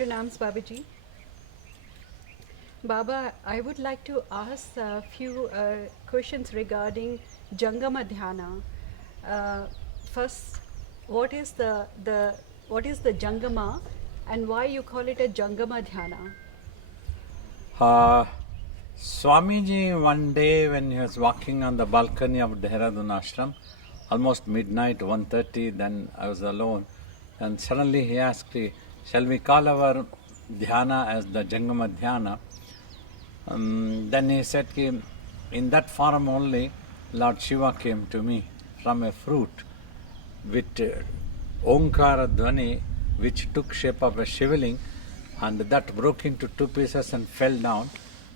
Pranams Babaji. Baba, I would like to ask a few questions regarding Jangama Dhyana. First, what is the Jangama, and why you call it a Jangama Dhyana? Uh, Swamiji, one day when he was walking on the balcony of Dehradun Ashram, almost midnight, 1:30, then I was alone, and suddenly he asked, shall we call our dhyana as the Jangama Dhyana? Then he said, in that form only, Lord Shiva came to me from a fruit with Omkara Dhvani, which took shape of a shivaling, and that broke into two pieces and fell down.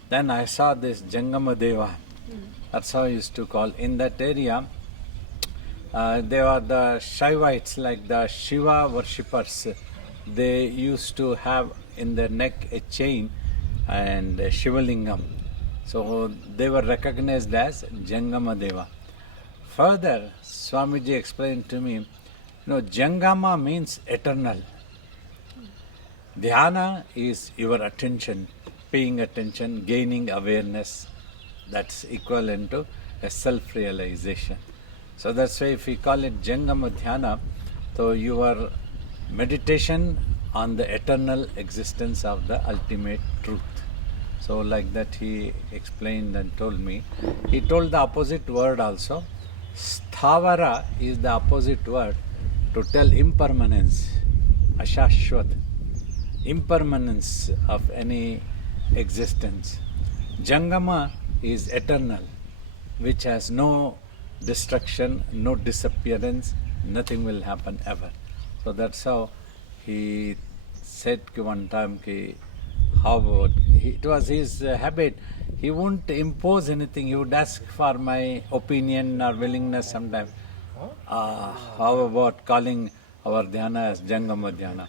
Then I saw this Jangama Deva. That's how I used to call. In that area, they were the Shaivites, like the Shiva worshippers. They used to have in their neck a chain and a Shivalingam. So they were recognized as Jangama Deva. Further, Swamiji explained to me, Jangama means eternal. Dhyana is your attention, paying attention, gaining awareness. That's equivalent to a self-realization. So that's why if we call it Jangama Dhyana, so your meditation on the eternal existence of the ultimate truth. So like that he explained and told me. He told the opposite word also. Sthavara is the opposite word to tell impermanence, ashashvat, impermanence of any existence. Jangama is eternal, which has no destruction, no disappearance, nothing will happen ever. So that's how he said one time, it was his habit. He wouldn't impose anything. He would ask for my opinion or willingness sometimes. How about calling our dhyana as Jangama Dhyana?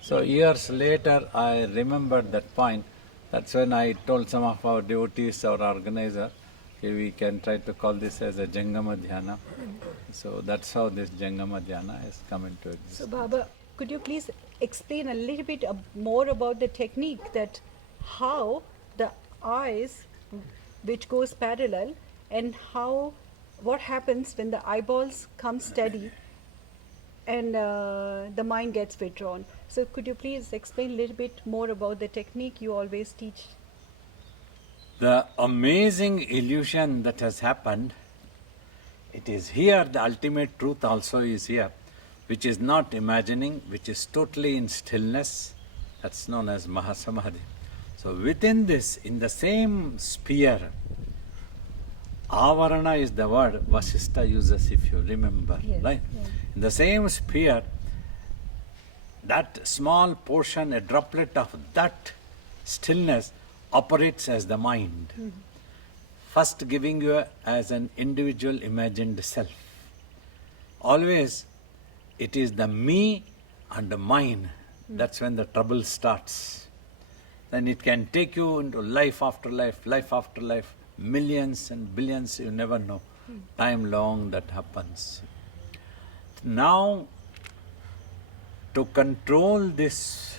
So years later, I remembered that point. That's when I told some of our devotees, our organizer, we can try to call this as a Jangama Dhyana. So that's how this Jangama Dhyana has come into existence. So Baba, could you please explain a little bit more about the technique, that how the eyes, which goes parallel, and what happens when the eyeballs come steady and the mind gets withdrawn. So could you please explain a little bit more about the technique you always teach? The amazing illusion that has happened, it is here, the ultimate truth also is here, which is not imagining, which is totally in stillness. That's known as Mahasamadhi. So within this, in the same sphere, Avarana is the word Vasistha uses, if you remember, yes, right? Yes. In the same sphere, that small portion, a droplet of that stillness operates as the mind. Mm-hmm. First giving you as an individual imagined self. Always it is the me and the mine. That's when the trouble starts. Then it can take you into life after life, millions and billions, you never know. Time long that happens. Now, to control this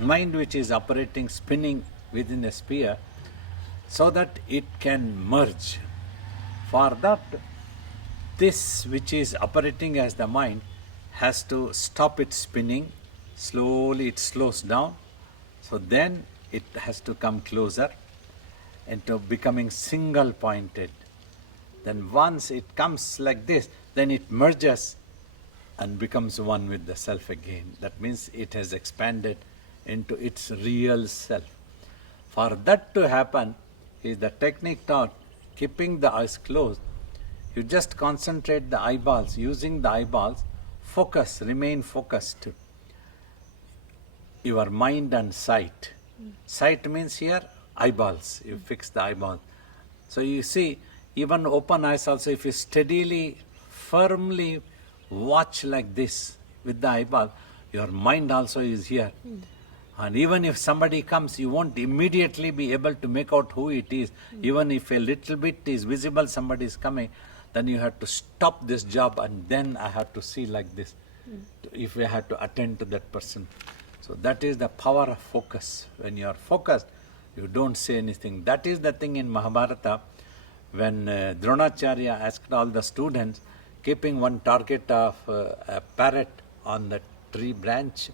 mind which is operating, spinning within a sphere, so that it can merge. For that, this which is operating as the mind has to stop its spinning. Slowly it slows down. So then it has to come closer into becoming single pointed. Then once it comes like this, then it merges and becomes one with the self again. That means it has expanded into its real self. For that to happen is the technique taught, keeping the eyes closed. You just concentrate the eyeballs, using the eyeballs, focus, remain focused. Your mind and sight. Sight means here eyeballs, you fix the eyeball. So you see, even open eyes also, if you steadily, firmly watch like this with the eyeball, your mind also is here. And even if somebody comes, you won't immediately be able to make out who it is. Even if a little bit is visible, somebody is coming, then you have to stop this job and then I have to see like this, if we have to attend to that person. So that is the power of focus. When you are focused, you don't say anything. That is the thing in Mahabharata when Dronacharya asked all the students, keeping one target of a parrot on the tree branch,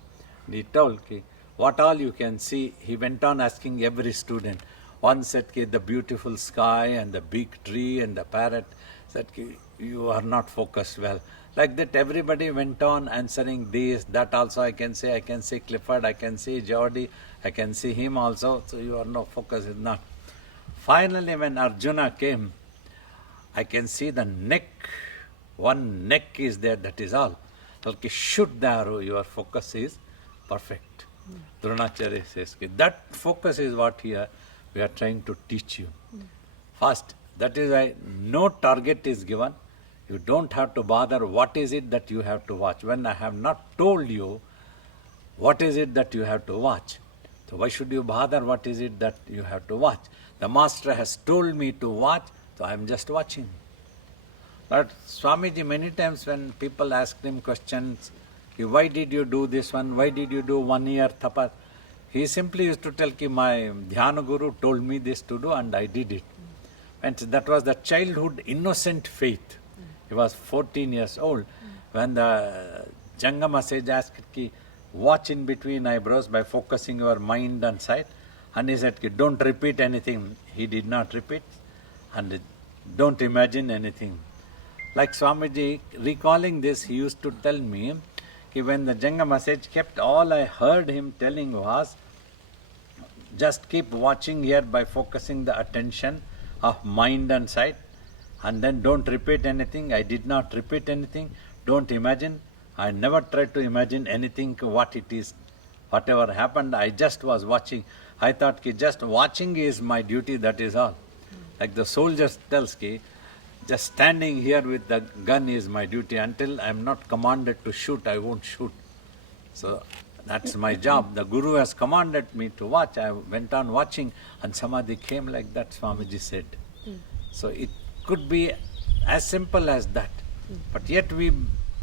and he told, "Ki, what all you can see?" He went on asking every student. One said, "Ki, the beautiful sky and the big tree and the parrot." Said, "Ki, you are not focused well." Like that, everybody went on answering this, that also I can say Clifford, I can see Geordie, I can see him also, so you are no focus is not. Finally, when Arjuna came, I can see the neck, one neck is there, that is all. Okay, shoot the arrow, your focus is perfect. Dronacharya says, that focus is what here we are trying to teach you. First, that is why no target is given. You don't have to bother what is it that you have to watch. When I have not told you what is it that you have to watch, so why should you bother what is it that you have to watch? The master has told me to watch, so I am just watching. But Swamiji, many times when people ask him questions, why did you do this one? Why did you do 1 year tapas? He simply used to tell, my Dhyana Guru told me this to do and I did it. And that was the childhood innocent faith. He was 14 years old. When the Jangama sage asked, watch in between eyebrows by focusing your mind and sight. And he said, don't repeat anything. He did not repeat. And don't imagine anything. Like Swamiji, recalling this, he used to tell me, when the Jangama sage kept, all I heard him telling was, just keep watching here by focusing the attention of mind and sight, and then don't repeat anything. I did not repeat anything. Don't imagine. I never tried to imagine anything, what it is. Whatever happened, I just was watching. I thought just watching is my duty, that is all. Like the soldier tells, just standing here with the gun is my duty. Until I am not commanded to shoot, I won't shoot. So that's my job. The Guru has commanded me to watch. I went on watching and Samadhi came like that, Swamiji said. So it could be as simple as that. But yet we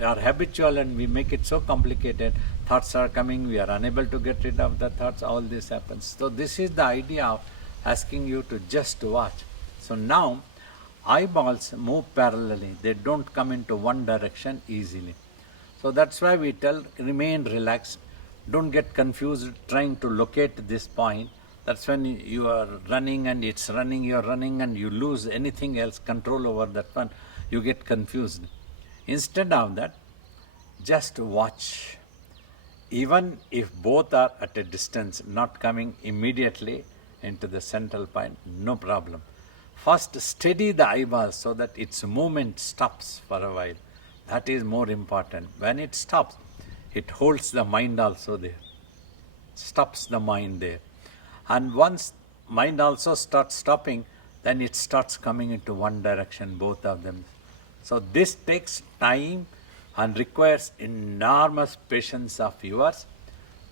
are habitual and we make it so complicated. Thoughts are coming, we are unable to get rid of the thoughts, all this happens. So this is the idea of asking you to just watch. So now, eyeballs move parallelly. They don't come into one direction easily. So that's why we tell, remain relaxed. Don't get confused trying to locate this point. That's when you are running and it's running, you're running and you lose anything else, control over that one. You get confused. Instead of that, just watch. Even if both are at a distance, not coming immediately into the central point, no problem. First, steady the eyeballs so that its movement stops for a while. That is more important. When it stops, it holds the mind also there. Stops the mind there. And once mind also starts stopping, then it starts coming into one direction, both of them. So this takes time and requires enormous patience of yours.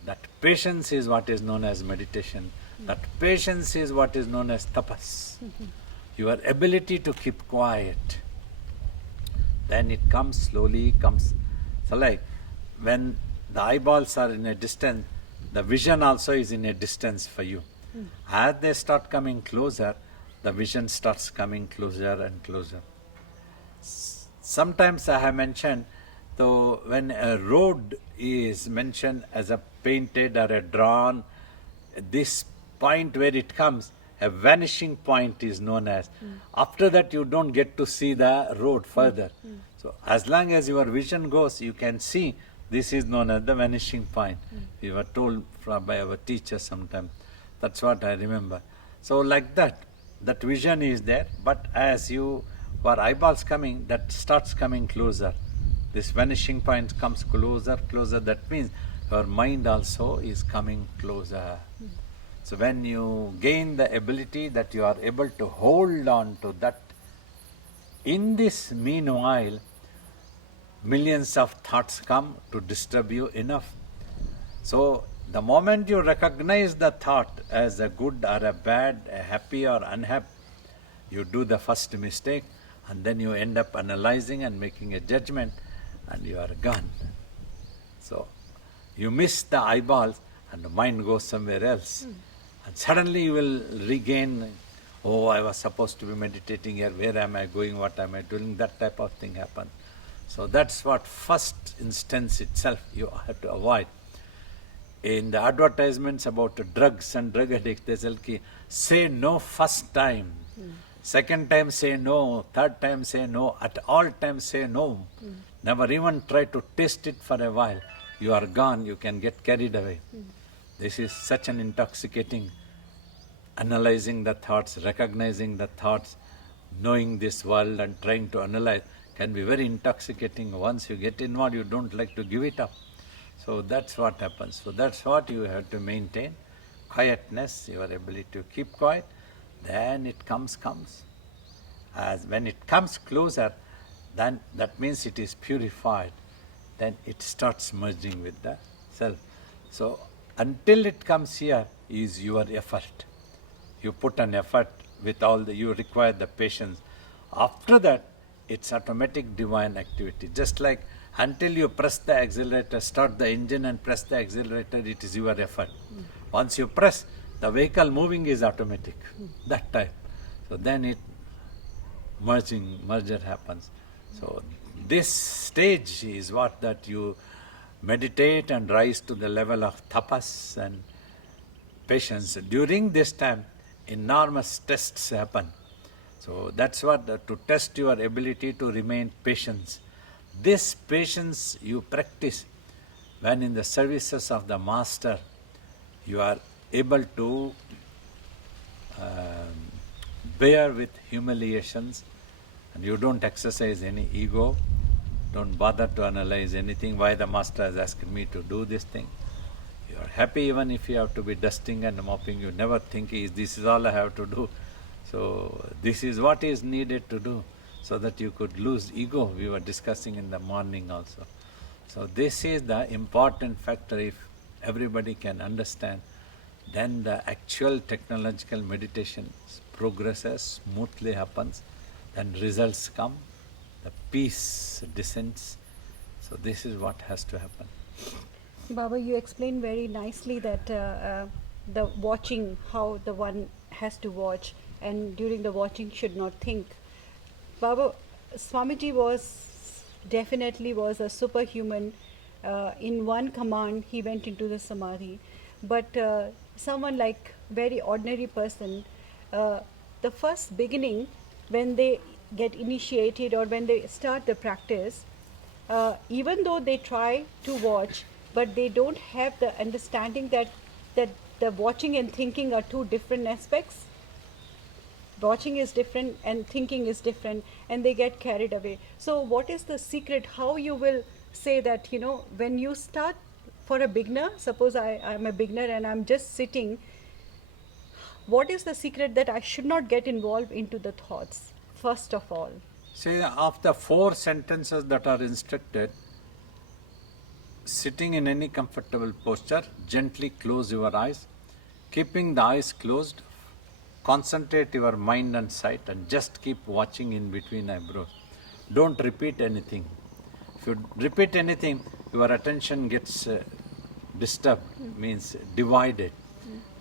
That patience is what is known as meditation. That patience is what is known as tapas. Your ability to keep quiet. Then it comes slowly, comes. So like when the eyeballs are in a distance, the vision also is in a distance for you. As they start coming closer, the vision starts coming closer and closer. Sometimes I have mentioned, though, when a road is mentioned as a painted or a drawn, this point where it comes, a vanishing point is known as. After that, you don't get to see the road further. So as long as your vision goes, you can see. This is known as the vanishing point. We were told by our teacher sometime. That's what I remember. So like that, that vision is there. But as your eyeballs coming, that starts coming closer. This vanishing point comes closer, closer. That means your mind also is coming closer. So when you gain the ability that you are able to hold on to that, in this meanwhile, millions of thoughts come to disturb you enough. So the moment you recognize the thought as a good or a bad, a happy or unhappy, you do the first mistake and then you end up analyzing and making a judgment and you are gone. So you miss the eyeballs and the mind goes somewhere else. And suddenly you will regain, oh, I was supposed to be meditating here, where am I going, what am I doing, that type of thing happens. So that's what first instance itself you have to avoid. In the advertisements about drugs and drug addicts, they say, say no first time. Second time say no, third time say no, at all times say no. Never even try to taste it for a while. You are gone, you can get carried away. This is such an intoxicating, analyzing the thoughts, recognizing the thoughts, knowing this world and trying to analyze can be very intoxicating. Once you get involved, you don't like to give it up. So that's what happens. So that's what you have to maintain. Quietness, your ability to keep quiet. Then it comes. As when it comes closer, then that means it is purified. Then it starts merging with the self. So until it comes here is your effort. You put an effort with all the, you require the patience. After that, it's automatic divine activity. Just like until you press the accelerator, start the engine and press the accelerator, it is your effort. Once you press, the vehicle moving is automatic, that type. So then it merger happens. So this stage is what that you meditate and rise to the level of tapas and patience. During this time, enormous tests happen. So that's what, to test your ability to remain patient. This patience you practice when in the services of the Master, you are able to bear with humiliations, and you don't exercise any ego, don't bother to analyze anything, why the Master has asked me to do this thing. You are happy even if you have to be dusting and mopping, you never think, this is all I have to do. So this is what is needed to do, so that you could lose ego, we were discussing in the morning also. So this is the important factor. If everybody can understand, then the actual technological meditation progresses, smoothly happens, then results come, the peace descends. So this is what has to happen. Baba, you explained very nicely that the watching, how the one has to watch, and during the watching should not think. Baba, Swamiji definitely was a superhuman. In one command, he went into the samadhi. But someone like very ordinary person, the first beginning, when they get initiated or when they start the practice, even though they try to watch, but they don't have the understanding that the watching and thinking are two different aspects. Watching is different and thinking is different, and they get carried away. So what is the secret? How you will say that, when you start for a beginner, suppose I'm a beginner and I'm just sitting, what is the secret that I should not get involved into the thoughts, first of all? See, of the 4 sentences that are instructed, sitting in any comfortable posture, gently close your eyes, keeping the eyes closed, concentrate your mind and sight and just keep watching in between eyebrows. Don't repeat anything. If you repeat anything, your attention gets disturbed, means divided.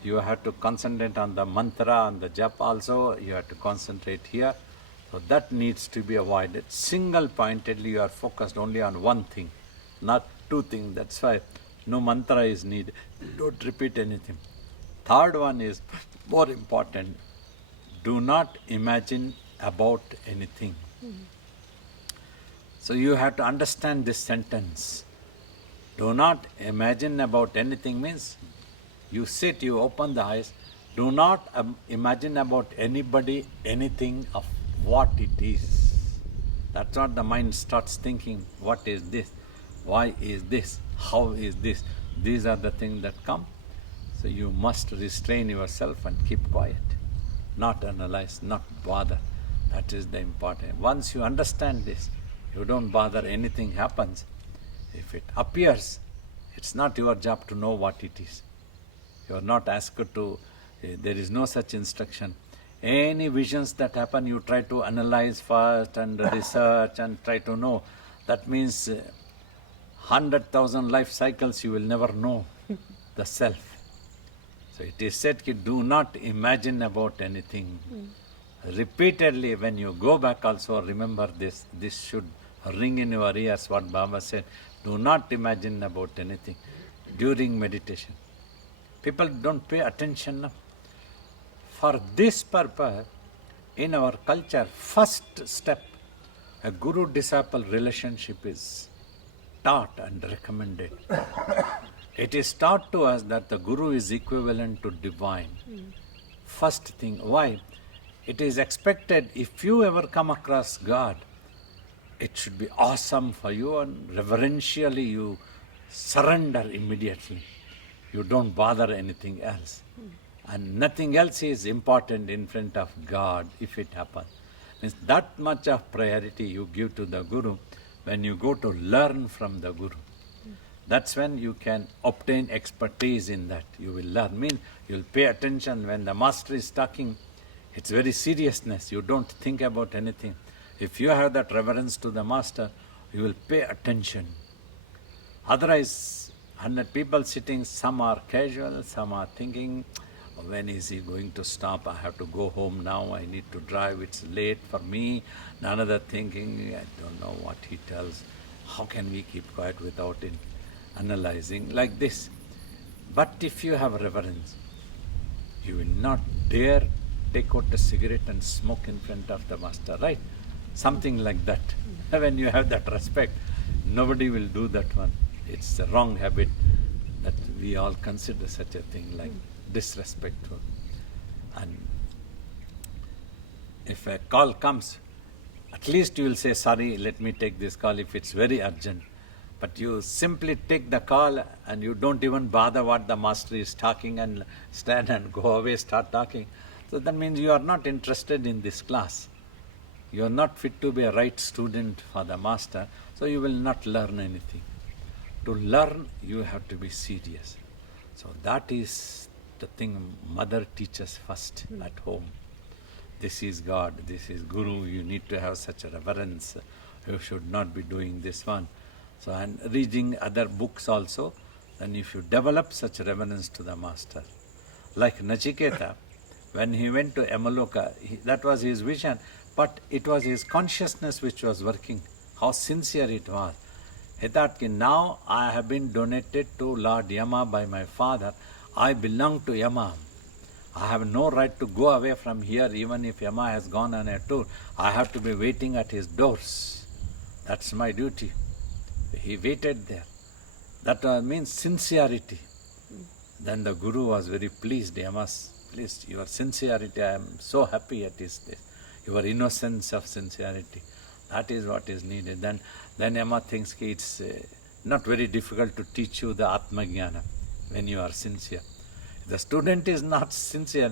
You have to concentrate on the mantra, on the japa also, you have to concentrate here. So that needs to be avoided. Single-pointedly you are focused only on one thing, not 2 things. That's why no mantra is needed. Don't repeat anything. Third one is more important. Do not imagine about anything. So you have to understand this sentence. Do not imagine about anything means you sit, you open the eyes. Do not imagine about anybody, anything of what it is. That's what the mind starts thinking. What is this? Why is this? How is this? These are the things that come. So you must restrain yourself and keep quiet, not analyze, not bother. That is the important. Once you understand this, you don't bother, anything happens. If it appears, it's not your job to know what it is. You are not asked to, there is no such instruction. Any visions that happen, you try to analyze first and research and try to know. That means 100,000 life cycles you will never know. the self. So it is said, do not imagine about anything. Repeatedly, when you go back also, remember this. This should ring in your ears, what Baba said. Do not imagine about anything during meditation. People don't pay attention now. For this purpose, in our culture, first step, a guru-disciple relationship is taught and recommended. It is taught to us that the guru is equivalent to divine. First thing, why? It is expected if you ever come across God, it should be awesome for you and reverentially you surrender immediately. You don't bother anything else. And nothing else is important in front of God if it happens. Means that much of priority you give to the Guru when you go to learn from the Guru. That's when you can obtain expertise in that. You will learn. Mean you'll pay attention when the master is talking. It's very seriousness. You don't think about anything. If you have that reverence to the master, you will pay attention. Otherwise, 100 people sitting, some are casual, some are thinking, when is he going to stop? I have to go home now. I need to drive. It's late for me. Another thinking, I don't know what he tells. How can we keep quiet without it? Analyzing like this. But if you have reverence, you will not dare take out a cigarette and smoke in front of the master, right? Something like that. When you have that respect, nobody will do that one. It's a wrong habit that we all consider such a thing like disrespectful. And if a call comes, at least you will say, sorry, let me take this call if it's very urgent. But you simply take the call and you don't even bother what the master is talking and stand and go away, start talking. So that means you are not interested in this class. You are not fit to be a right student for the master, so you will not learn anything. To learn, you have to be serious. So that is the thing mother teaches first at home. This is God, this is Guru, you need to have such a reverence. You should not be doing this one. So, and reading other books also, then if you develop such reverence to the master. Like Nachiketa, when he went to Yamaloka, that was his vision, but it was his consciousness which was working, how sincere it was. He thought, now I have been donated to Lord Yama by my father, I belong to Yama. I have no right to go away from here even if Yama has gone on a tour. I have to be waiting at his doors. That's my duty. He waited there. That means sincerity. Then the Guru was very pleased. Yama's pleased. Your sincerity, I am so happy at this. Your innocence of sincerity. That is what is needed. Then Yama thinks it's not very difficult to teach you the Atma Jnana when you are sincere. If the student is not sincere,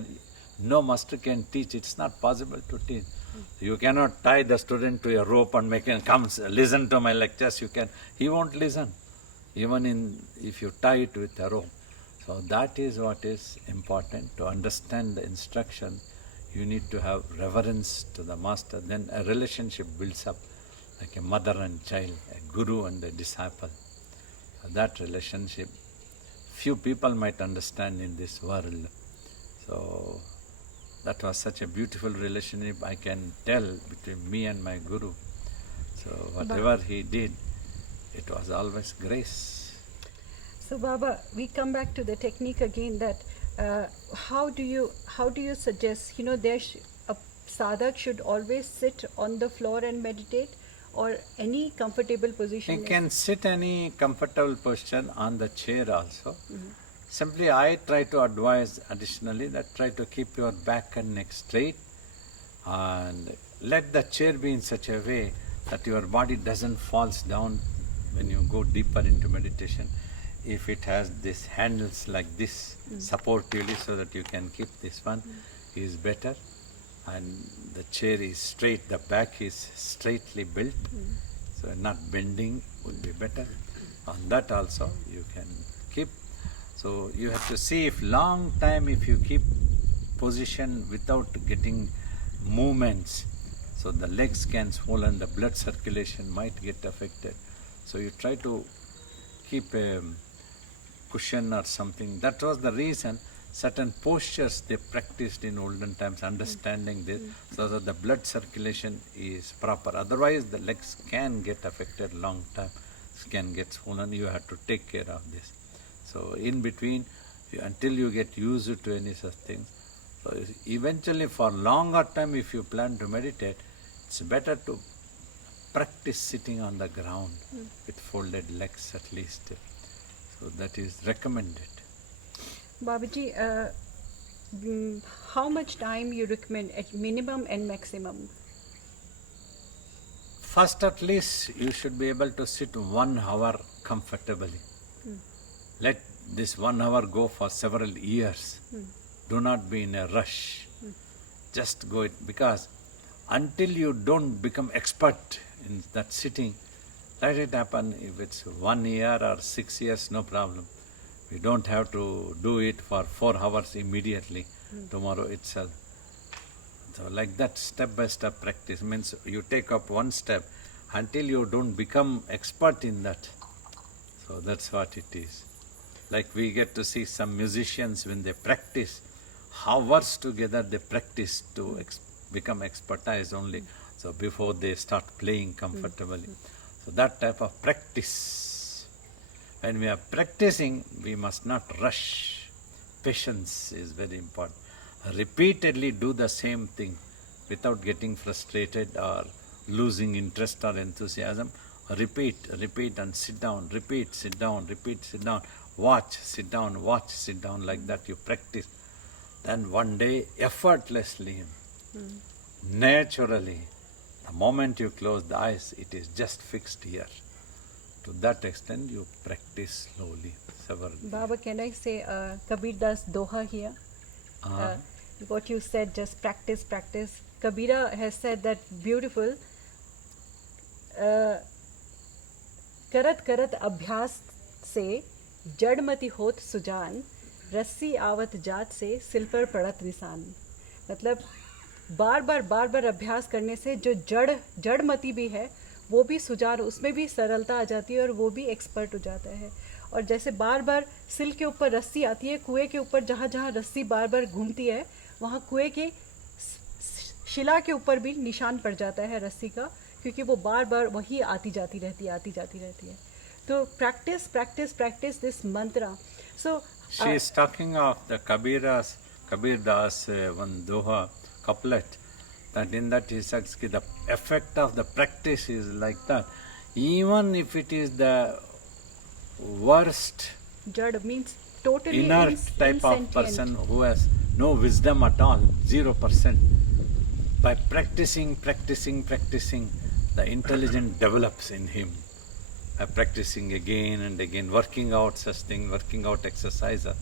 no master can teach. It's not possible to teach. You cannot tie the student to a rope and make him come listen to my lectures. He won't listen, even if you tie it with a rope. So that is what is important. To understand the instruction, you need to have reverence to the master. Then a relationship builds up like a mother and child, a guru and a disciple. That relationship, few people might understand in this world. So that was such a beautiful relationship, I can tell, between me and my Guru. So whatever he did, it was always grace. So Baba, we come back to the technique again, that how do you suggest, a sadhak should always sit on the floor and meditate, or any comfortable position? You can sit any comfortable position on the chair also. Simply I try to advise additionally that try to keep your back and neck straight and let the chair be in such a way that your body doesn't falls down when you go deeper into meditation. If it has these handles like this supportively so that you can keep this one is better, and the chair is straight, the back is straightly built, so not bending would be better. On that also you can keep. So you have to see if long time if you keep position without getting movements, so the legs can swollen, the blood circulation might get affected. So you try to keep a cushion or something. That was the reason certain postures they practiced in olden times, understanding this, so that the blood circulation is proper. Otherwise, the legs can get affected long time, can get swollen. You have to take care of this. So in between, until you get used to any such things, so eventually for longer time, if you plan to meditate, it's better to practice sitting on the ground with folded legs at least. So that is recommended. Babaji, how much time you recommend at minimum and maximum? First, at least you should be able to sit 1 hour comfortably. Let this 1 hour go for several years. Do not be in a rush. Just go it, because until you don't become expert in that sitting, let it happen. If it's 1 year or 6 years, no problem. We don't have to do it for 4 hours immediately, tomorrow itself. So like that, step-by-step practice means you take up one step until you don't become expert in that. So that's what it is. Like we get to see some musicians when they practice, hours together they practice to become expertise only. So before they start playing comfortably. So that type of practice. When we are practicing, we must not rush. Patience is very important. Repeatedly do the same thing without getting frustrated or losing interest or enthusiasm. Repeat and sit down, repeat, sit down, repeat, sit down, watch, sit down, like that you practice. Then one day, effortlessly, naturally, the moment you close the eyes, it is just fixed here. To that extent, you practice slowly, several. Baba, can I say Kabir Das Doha here? What you said, just practice. Kabira has said that beautiful. करत करत अभ्यास से जड़मति होत सुजान, रस्सी आवत जात से सिल पर पड़त निशान. मतलब बार बार अभ्यास करने से जो जड़मति भी है वो भी सुजान, उसमें भी सरलता आ जाती है और वो भी एक्सपर्ट हो जाता है. और जैसे बार बार सिल के ऊपर रस्सी आती है, कुएं के ऊपर जहाँ जहाँ रस्सी बार बार घूमती है वहाँ कुएं के शिला के ऊपर भी निशान पड़ जाता है रस्सी का, क्योंकि वो बार बार वही आती जाती रहती है. तो प्रैक्टिस दिस मंत्र. सो she is talking of the Kabir Das one Doha couplet, that in that he says the effect of the practice is like that. Even if it is the worst jad means totally inert type of person who has no wisdom at all, 0%, by practicing, the intelligence develops in him. By practicing again and again, working out such things, working out exercises.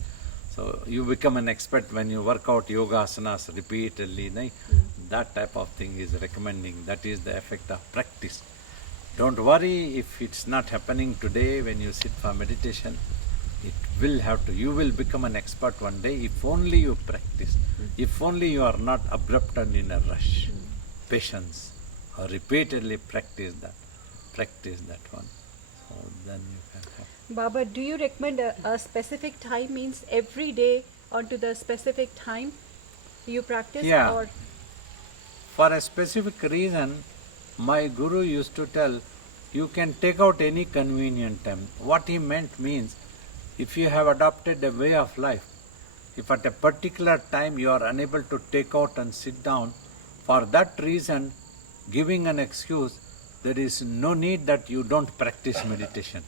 So you become an expert when you work out yoga asanas repeatedly. That type of thing is recommending. That is the effect of practice. Don't worry if it's not happening today when you sit for meditation. It will have to. You will become an expert one day if only you practice. If only you are not abrupt and in a rush. Patience. Or repeatedly practice that one. So then you can have. Baba, do you recommend a specific time, means every day onto the specific time you practice? Yeah. Or for a specific reason, my guru used to tell, you can take out any convenient time. What he meant means, if you have adopted a way of life, if at a particular time you are unable to take out and sit down, for that reason, giving an excuse, there is no need that you don't practice meditation.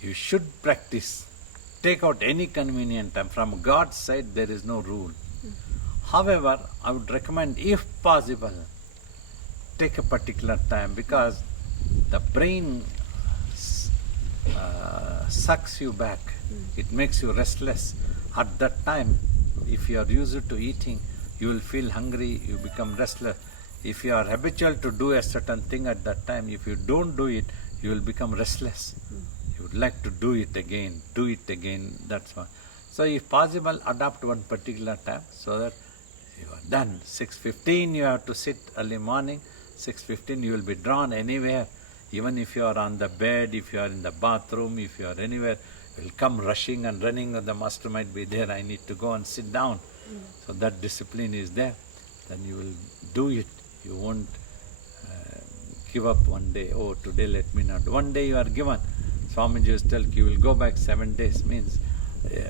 You should practice. Take out any convenient time. From God's side, there is no rule. However, I would recommend, if possible, take a particular time, because the brain sucks you back. It makes you restless. At that time, if you are used to eating, you will feel hungry, you become restless. If you are habitual to do a certain thing at that time, if you don't do it, you will become restless. You would like to do it again, that's why. So if possible, adopt one particular time so that you are done. 6:15 you have to sit early morning, 6:15 you will be drawn anywhere. Even if you are on the bed, if you are in the bathroom, if you are anywhere, will come rushing and running, or the master might be there, I need to go and sit down. So that discipline is there. Then you will do it. You won't give up one day, oh, today let me not. One day you are given. Swamiji will tell you will go back 7 days, means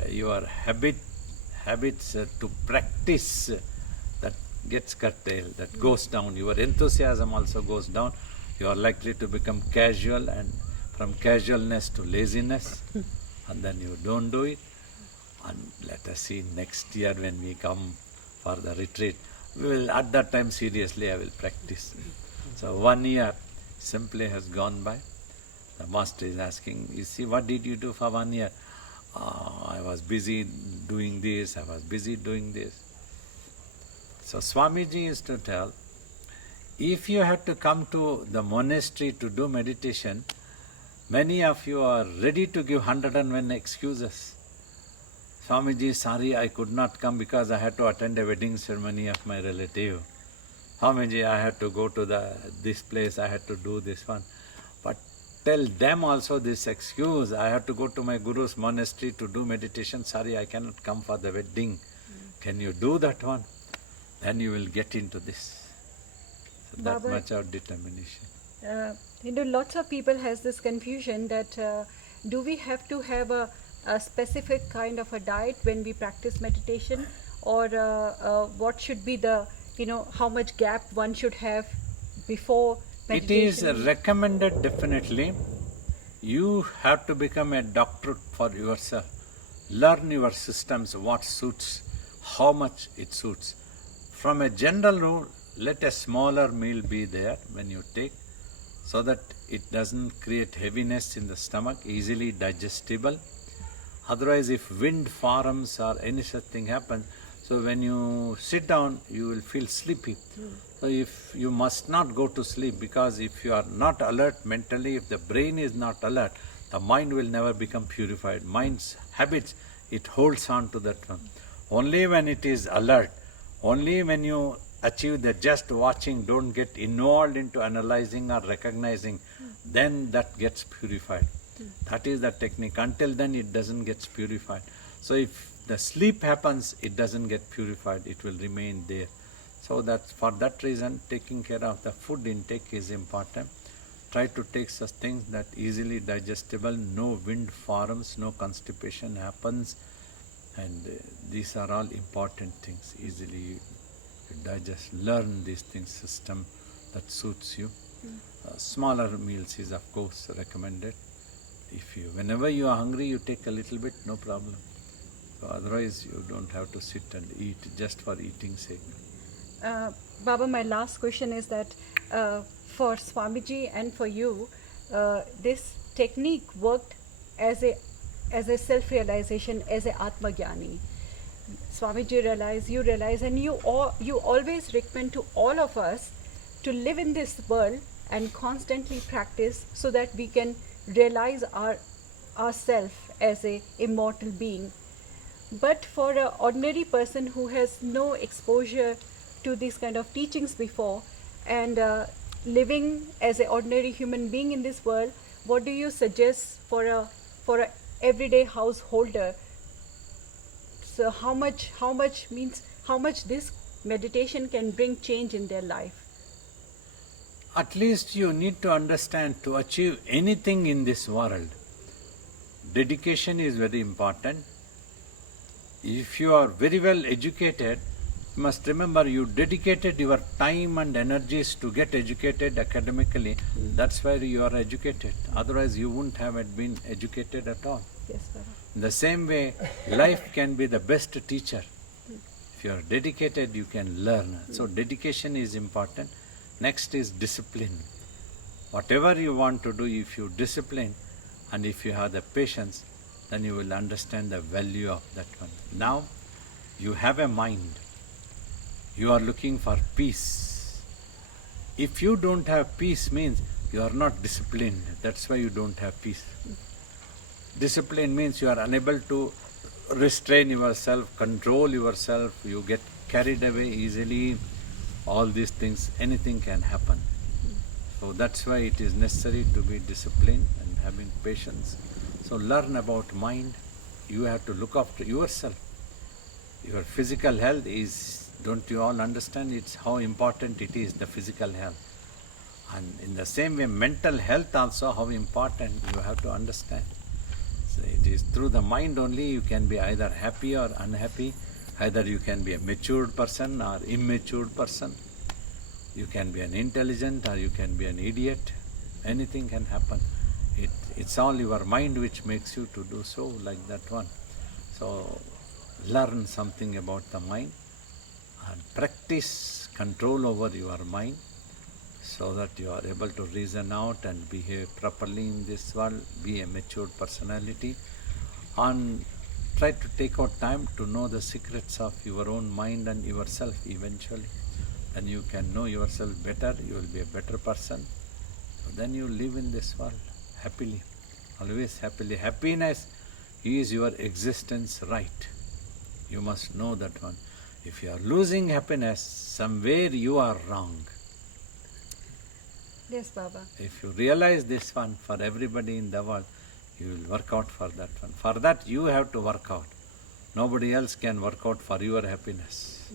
your habits to practice that gets curtailed, that goes down. Your enthusiasm also goes down. You are likely to become casual, and from casualness to laziness, and then you don't do it. And let us see next year when we come for the retreat, we will at that time seriously I will practice. So 1 year simply has gone by. The master is asking, you see, what did you do for 1 year? I was busy doing this, I was busy doing this. So Swamiji is to tell, if you have to come to the monastery to do meditation, many of you are ready to give 101 excuses. Swamiji, sorry, I could not come because I had to attend a wedding ceremony of my relative. Swamiji, I had to go to this place, I had to do this one. But tell them also this excuse, I have to go to my guru's monastery to do meditation, sorry, I cannot come for the wedding. Can you do that one? Then you will get into this. So that Baba, much of determination. Lots of people has this confusion that do we have to have a specific kind of a diet when we practice meditation, or what should be the, how much gap one should have before meditation? It is recommended, definitely. You have to become a doctor for yourself. Learn your systems, what suits, how much it suits. From a general rule, let a smaller meal be there when you take, so that it doesn't create heaviness in the stomach, easily digestible. Otherwise, if wind forms or any such thing happens, so when you sit down, you will feel sleepy. So if you must not go to sleep, because if you are not alert mentally, if the brain is not alert, the mind will never become purified. Mind's habits, it holds on to that one. Only when it is alert, only when you achieve the just watching, don't get involved into analyzing or recognizing, then that gets purified. That is the technique. Until then, it doesn't get purified. So if the sleep happens, it doesn't get purified, it will remain there. So that for that reason, taking care of the food intake is important. Try to take such things that easily digestible, no wind forms, no constipation happens, and these are all important things. Easily digest, learn these things, system that suits you. Smaller meals is of course recommended. Whenever you are hungry, you take a little bit, no problem. So otherwise, you don't have to sit and eat just for eating's sake. Baba, my last question is that for Swamiji and for you, this technique worked as a self-realization, as a Atma Jnani. Swamiji realized, you realize, and you always recommend to all of us to live in this world and constantly practice so that we can realize ourselves as a immortal being. But for an ordinary person who has no exposure to these kind of teachings before, and living as an ordinary human being in this world, what do you suggest for a everyday householder? So how much this meditation can bring change in their life? At least you need to understand, to achieve anything in this world, dedication is very important. If you are very well educated, you must remember you dedicated your time and energies to get educated academically. That's why you are educated. Otherwise, you wouldn't have been educated at all. Yes, Baba. In the same way, life can be the best teacher. If you are dedicated, you can learn. So dedication is important. Next is discipline. Whatever you want to do, if you discipline and if you have the patience, then you will understand the value of that one. Now, you have a mind. You are looking for peace. If you don't have peace, means you are not disciplined. That's why you don't have peace. Discipline means you are unable to restrain yourself, control yourself, you get carried away easily. All these things, anything can happen. So that's why it is necessary to be disciplined and having patience. So learn about mind. You have to look after yourself. Your physical health is, don't you all understand? It's how important it is, the physical health. And in the same way, mental health also, how important you have to understand. So it is through the mind only you can be either happy or unhappy. Either you can be a matured person or immature person. You can be an intelligent or you can be an idiot. Anything can happen. It's all your mind which makes you to do so, like that one. So learn something about the mind and practice control over your mind so that you are able to reason out and behave properly in this world, be a matured personality, and try to take out time to know the secrets of your own mind and yourself eventually. Then you can know yourself better, you will be a better person. So then you live in this world happily, always happily. Happiness is your existence right. You must know that one. If you are losing happiness, somewhere you are wrong. Yes, Baba. If you realize this one for everybody in the world, you will work out for that one. For that you have to work out. Nobody else can work out for your happiness.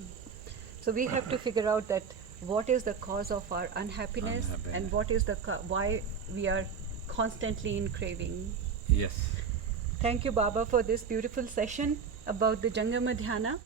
So we have to figure out that what is the cause of our unhappiness, and what is the why we are constantly in craving. Yes. Thank you, Baba, for this beautiful session about the Jangama Dhyana.